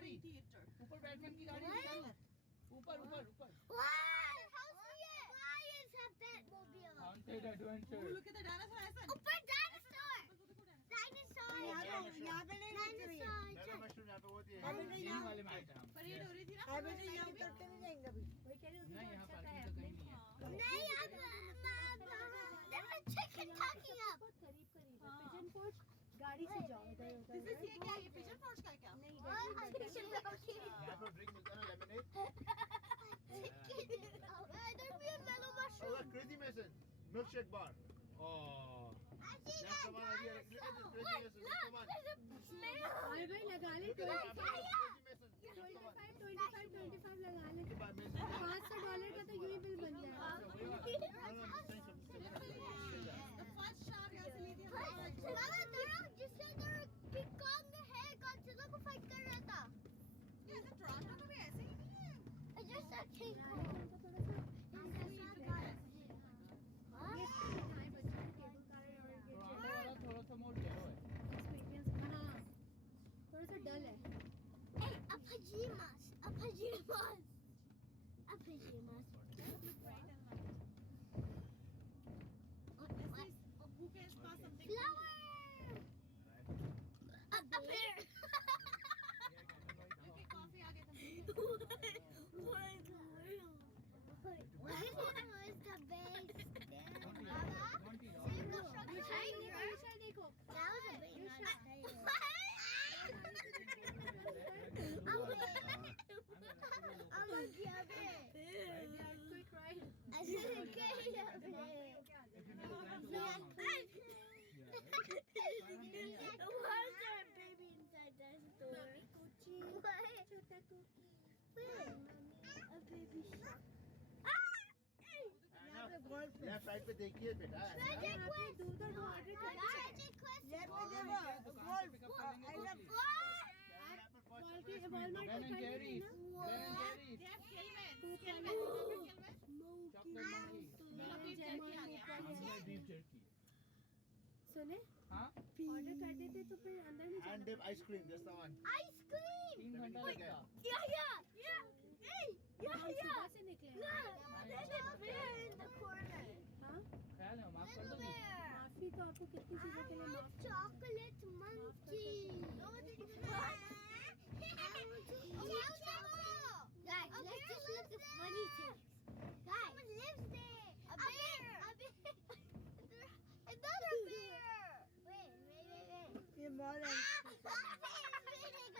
गाड़ी ऊपर बैटमैन की गाड़ी निकाल ना ऊपर ऊपर ऊपर Why? Why is a Batmobile? Haunted adventure Look at the dinosaur. ऐसा ऊपर dinosaur. Dinosaur. यहाँ पे नहीं रुकती है। मैडम मशरूम यहाँ पे होती है अभी नहीं ये यहाँ वाले में आइटम परेड हो रही थी ना अभी नहीं यहाँ उतर के नहीं जाएंगे अभी। नहीं यहाँ पार्किंग तो कहीं नहीं है नहीं अब there's a chicken talking up. करीब करीब पिजन पोर्च गाड़ी से जाओ इधर This is ये क्या ये पिजन पोर्च का क्या नहीं Chicken talking. यहाँ पे ड्रिंक मिलता है ना lemonade Chicken. There'll be a mellow Oh mushroom. look Crazy Mason milkshake bar oh I see Let's that come on here look at this Crazy Mason Look, come on there's a smell. अरे भाई लगा ले look at that Crazy Mason 25 लगा ले के बाद में से $500 का तो यूं ही बिल बन जाएगा The first shark ऐसे ली थी Mama, जिससे इधर King Kong है Godzilla को फाइट कर रहा था. ये ऐसे टोरंटो में भी ऐसे ही नहीं है I just saw King Kong. Huh? थोड़ा सा मोर गहरा है थोड़ा सा डल है Hey, a pajamas. A pajamas. A pajamas. Who can spot something Flower. A bear. Okay, coffee आ गया था What was the best? Mama, save the tiger. देखो That was a big one. I'm a grab it. quick ride I said grab it. Why is there a baby inside that store? What? Where? A baby shark. Left side पे देखिए बेटा Tragic quest. दूध और water Tragic quest. ये पे देखो golf Ben and Jerry's Ben and Jerry's They have Kelman. chocolate monkey Beef jerky आ गया हमने beef jerky सुने हाँ ऑर्डर कर देते तो फिर अंदर नहीं and dip ice cream this one Ice cream. 3 घंटा लगता Yeah. Hey. सुबह से निकले Look, there's a bear in the corner. हाँ ख्याल है माफ कर Little दोगे bear. माफी तो आपको कितनी चीजों के लिए I love chocolate monkey. Guys, let's just look at funny things. Guys, someone lives there. A bear. Another bear. Wait. ये मॉल है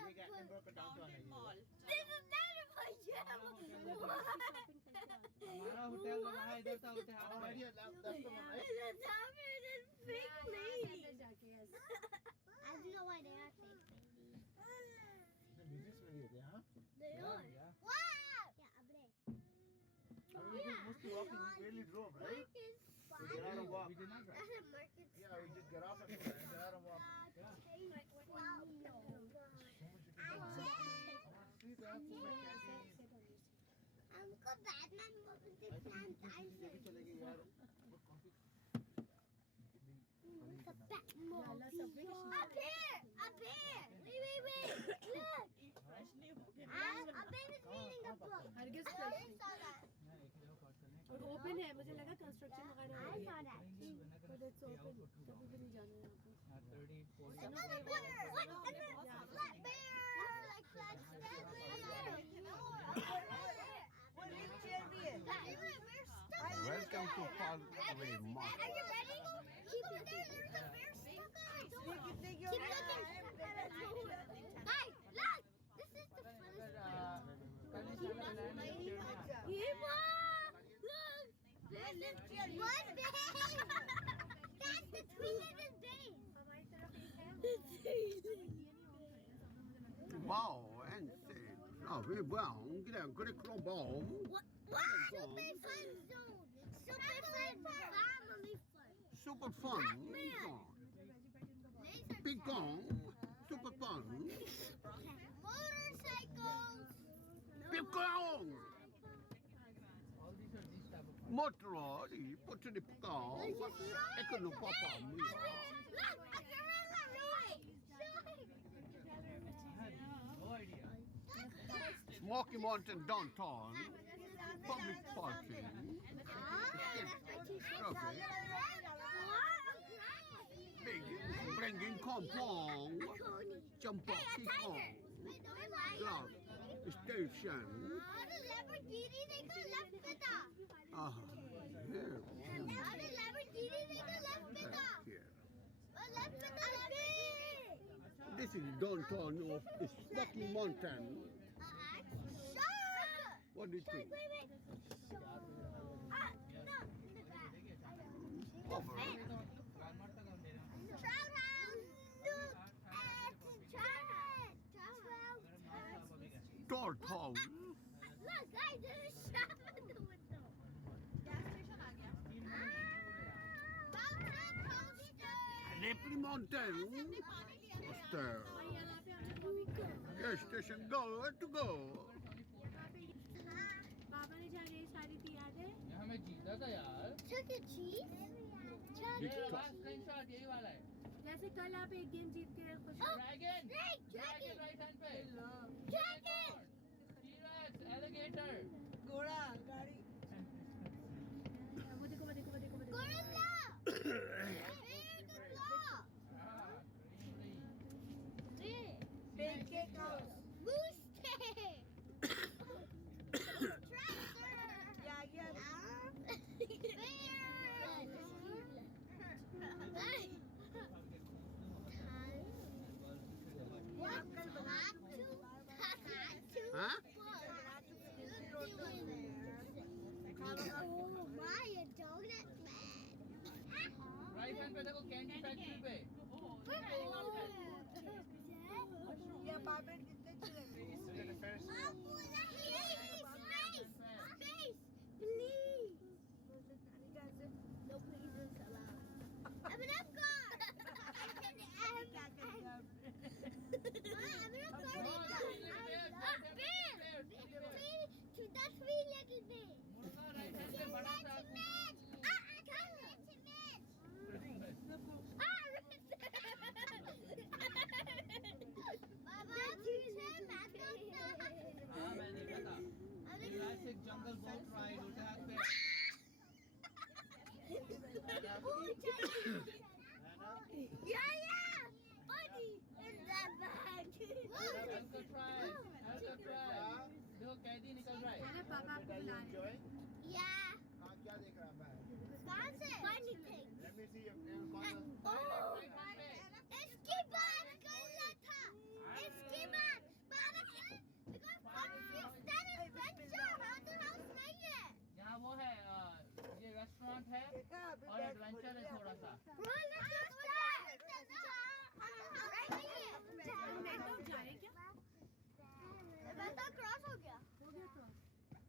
ये क्या एम्बर का डाउन है Mall. This is not a pajama. हमारा होटल हमारा इधर था hotel Oh, right here, that's the one, right? It's a this fake lady. अंदर जाके yes I don't know why they are fake ladies. The business में लिए थे, हाँ? They are. yeah. Wow. Yeah, abre. I mean, we must be walking, we barely drove, right? Marcus We get out and walk. We did not drive. That's a Marcus. Yeah, we just get off and get out and walk. See that? हमको Batman movie देखना है लेके चलेंगे यार वो coffee The Batmobile. Up here! Wait. Look! Abin is reading a book. हरगिज I fresh saw that. और open है मुझे लगा कंस्ट्रक्शन वगैरह I हो saw गया that. but it's open कभी भी नहीं जाना यहाँ पे 30 40 Another bear! Flat bear! Like flat We're stuck. Welcome to Parkway Mall. Are you ready? Keep it there. There's a bear stuck on our door. Keep looking. Guys, look. This is the funnest Eva! Look. This is one base. That's the three-legged base. हमारी तरफ एक है Ball and say, no, we're brown. Get out, get a club ball. Wow! Super fun zone. Super fun family fun. Super fun. Laser Big gong. Super fun. motorcycles. Big gong. all these are these type of Motorrad. Put to the gong. Econo papa. Look, a gorilla ride. I had no idea Smoky Mountain downtown. Public parking. Okay. Big bringing compound. Jump up, keep on. Cloud station. Here. Here. This is downtown of Smoky Mountain. What do you think? Over. Trout House. Look, guys, there's a shop in the window. Gas station आ गया Mountain coaster. Ripley Mountain. पानी लिया Coaster. और यहाँ पे हमने वो भी Gas station go, where to go? बाबा ने जहाँ रेस आ रही थी याद है? यहाँ मैं जीता था यार। Chuck E. Cheese. Chuck E. Big top. Screenshot यही वाला है। जैसे कल आप एक गेम जीत के खुश dragon, Snake, dragon dragon, right hand पे। dragon. T-rex, alligator. घोड़ा गाड़ी वो देखो वो देखो वो देखो वो देखो Gorilla. Bear the claw. Bear. pancake house Moose tail. Tractor. yeah Huh? Oh my, a donut man. Right hand पे देखो कैंडी फैक्ट्री पे। yeah पापड़ कितने चले Space, please. No, please, it's allowed. I'm an F-guard. That's three little bit. मुर्गा right hand पे बड़ा सा। हाँ मैं देखा था। जुरासिक जंगल बोट राइड उठा पे। Buddy, in that bag. Alcatraz, Alcatraz। देखो कैदी निकल रहा है। अरे पापा आपको बुला रहे हैं Yeah. क्या देख रहा है? Funny things. Let me see your Oh, इसकी बात कर रहा था. इसकी बात. Because fun is that adventure. Haunted house नहीं है. यहाँ वो है ये रेस्टोरेंट है देखा अभी और एडवेंचर है थोड़ा सा। Roller coaster. मेट्रो जा रहे क्या बता क्रॉस हो गया. हो गया तो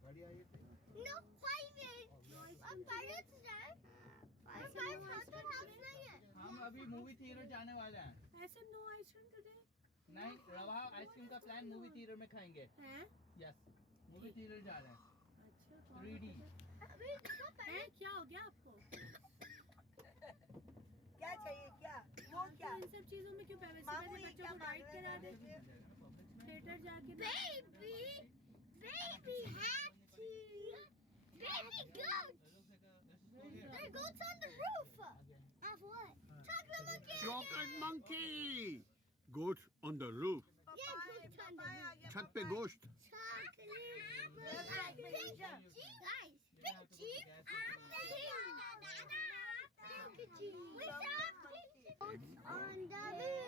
गाड़ी आई थी। No, 5 minutes. अब Pirates जाए. Pirates haunted house नहीं है. हम अभी मूवी थिएटर जाने वाले हैं। ऐसे नो आइसक्रीम टुडे नहीं रवा आइसक्रीम का प्लान मूवी थिएटर में खाएंगे। हैं यस मूवी थिएटर जा रहे हैं। अच्छा 3D। अभी देखो हैं क्या हो गया आपको क्या चाहिए क्या वो क्या इन सब चीजों में क्यों पैसे मामू ये बच्चों क्या को मांग राइड करा दे रहे हैं थिएटर जाके Baby happy. Baby goat. There are goats on the roof. Of what? Chocolate monkey. Chocolate monkey. Goats on the roof. Yeah, goats on the roof. छत पे गोश्त. Chocolate monkey. Big Jeep. Guys, big Jeep. Pink Jeep. We saw pink goats on the roof.